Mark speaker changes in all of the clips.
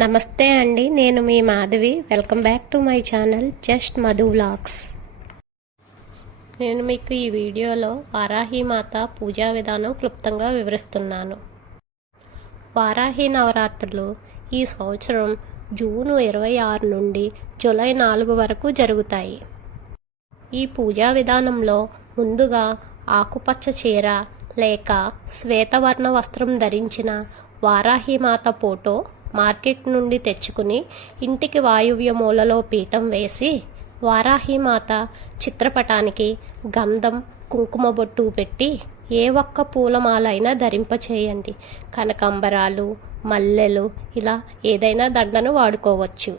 Speaker 1: నమస్తే అండి నేను మీ Madhavi. Welcome back to my channel just Madhu vlogs నేను మీకు ఈ వీడియోలో వారాహిమాత పూజా విధానం క్లుప్తంగా వివరిస్తున్నాను. వారాహి నవరాత్రులు ఈ సంవత్సరం జూన్ ఇరవై ఆరు నుండి జూలై నాలుగు వరకు జరుగుతాయి. ఈ పూజా విధానంలో ముందుగా ఆకుపచ్చ చీర లేక శ్వేతవర్ణ వస్త్రం ధరించిన వారాహిమాత ఫోటో మార్కెట్ నుండి తెచ్చుకుని ఇంటికి వాయువ్య మూలలో పీఠం వేసి వారాహిమాత చిత్రపటానికి గంధం కుంకుమ బొట్టు పెట్టి ఏ ఒక్క పూలమాలైనా ధరింపచేయండి. కనకాంబరాలు మల్లెలు ఇలా ఏదైనా దండను వాడుకోవచ్చు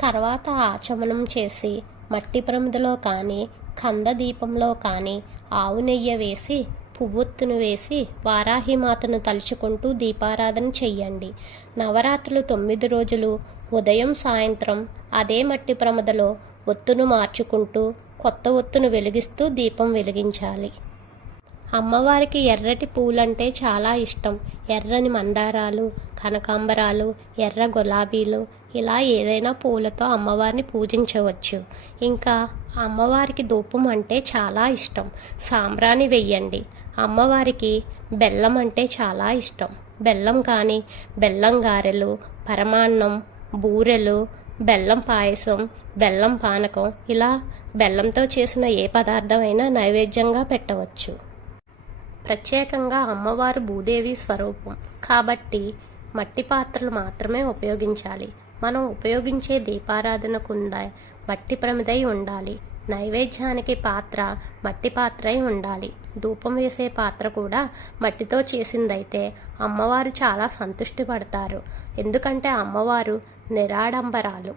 Speaker 1: తర్వాత ఆచమనం చేసి మట్టి ప్రమిదలో కానీ కంద దీపంలో కానీ ఆవు నెయ్యి వేసి పువ్వొత్తును వేసి వారాహిమాతను తలుచుకుంటూ దీపారాధన చెయ్యండి. నవరాత్రులు తొమ్మిది రోజులు ఉదయం సాయంత్రం అదే మట్టి ప్రమదలో ఒత్తును మార్చుకుంటూ కొత్త ఒత్తును వెలిగిస్తూ దీపం వెలిగించాలి. అమ్మవారికి ఎర్రటి పూలంటే చాలా ఇష్టం. ఎర్రని మందారాలు కనకాంబరాలు ఎర్ర గులాబీలు ఇలా ఏదైనా పూలతో అమ్మవారిని పూజించవచ్చు. ఇంకా అమ్మవారికి ధూపం అంటే చాలా ఇష్టం. సాంబ్రాణి వెయ్యండి అమ్మవారికి బెల్లం అంటే చాలా ఇష్టం. బెల్లం కానీ బెల్లం గారెలు పరమాన్నం బూరెలు బెల్లం పాయసం బెల్లం పానకం ఇలా బెల్లంతో చేసిన ఏ పదార్థమైనా నైవేద్యంగా పెట్టవచ్చు. ప్రత్యేకంగా అమ్మవారు భూదేవి స్వరూపం. కాబట్టి మట్టి పాత్రలు మాత్రమే ఉపయోగించాలి. మనం ఉపయోగించే దీపారాధన కుంద మట్టి ప్రమిదై ఉండాలి. నైవేద్యానికి పాత్ర మట్టి పాత్రై ఉండాలి. ధూపం వేసే పాత్ర కూడా మట్టితో చేసిందైతే అమ్మవారు చాలా సంతృష్టి పడతారు ఎందుకంటే అమ్మవారు నిరాడంబరాలు.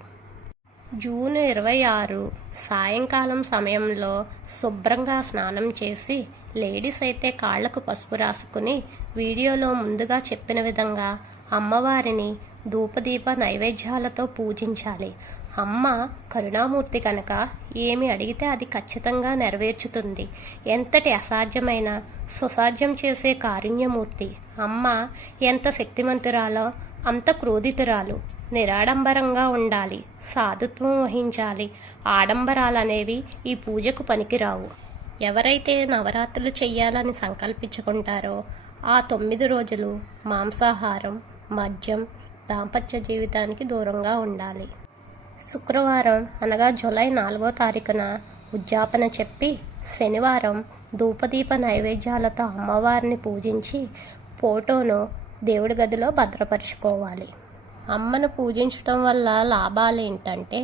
Speaker 1: జూన్ ఇరవై ఆరు సాయంకాలం సమయంలో శుభ్రంగా స్నానం చేసి లేడీస్ అయితే కాళ్ళకు పసుపు రాసుకుని వీడియోలో ముందుగా చెప్పిన విధంగా అమ్మవారిని ధూపదీప నైవేద్యాలతో పూజించాలి. అమ్మ కరుణామూర్తి కనుక ఏమి అడిగితే అది ఖచ్చితంగా నెరవేర్చుతుంది. ఎంతటి అసాధ్యమైన సుసాధ్యం చేసే కారుణ్యమూర్తి. అమ్మ ఎంత శక్తిమంతురాలో అంత క్రోధితురాలు. నిరాడంబరంగా ఉండాలి సాధుత్వం వహించాలి. ఆడంబరాలనేవి ఈ పూజకు పనికిరావు. ఎవరైతే నవరాత్రులు చెయ్యాలని సంకల్పించుకుంటారో ఆ తొమ్మిది రోజులు మాంసాహారం మద్యం దాంపత్య జీవితానికి దూరంగా ఉండాలి. శుక్రవారం అనగా జూలై నాలుగో తారీఖున ఉద్యాపన చెప్పి శనివారం ధూపదీప నైవేద్యాలతో అమ్మవారిని పూజించి ఫోటోను దేవుడి గదిలో భద్రపరుచుకోవాలి. అమ్మను పూజించడం వల్ల లాభాలు ఏంటంటే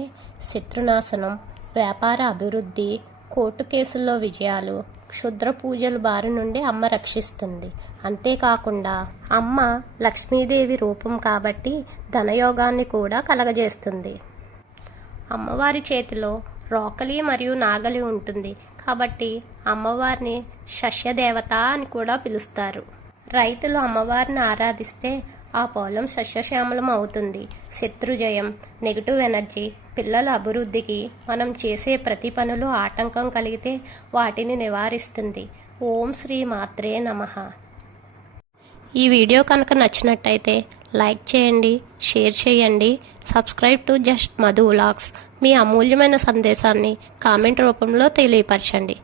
Speaker 1: శత్రునాశనం వ్యాపార అభివృద్ధి కోర్టు కేసుల్లో విజయాలు క్షుద్ర పూజల బారి నుండి అమ్మ రక్షిస్తుంది. అంతేకాకుండా అమ్మ లక్ష్మీదేవి రూపం కాబట్టి ధనయోగాన్ని కూడా కలగజేస్తుంది. అమ్మవారి చేతిలో రోకలి మరియు నాగలి ఉంటుంది కాబట్టి అమ్మవారిని శస్యదేవత అని కూడా పిలుస్తారు. రైతులు అమ్మవారిని ఆరాధిస్తే ఆ పొలం సస్యశ్యామలం అవుతుంది. శత్రుజయం నెగిటివ్ ఎనర్జీ పిల్లల అభివృద్ధికి మనం చేసే ప్రతి పనులు ఆటంకం కలిగితే వాటిని నివారిస్తుంది. ఓం శ్రీ మాత్రే నమః. ఈ వీడియో కనుక నచ్చినట్టయితే లైక్ చేయండి షేర్ చేయండి subscribe to just Madhu vlogs. మీ అమూల్యమైన సందేశాన్ని కామెంట్ రూపంలో తెలియపరచండి.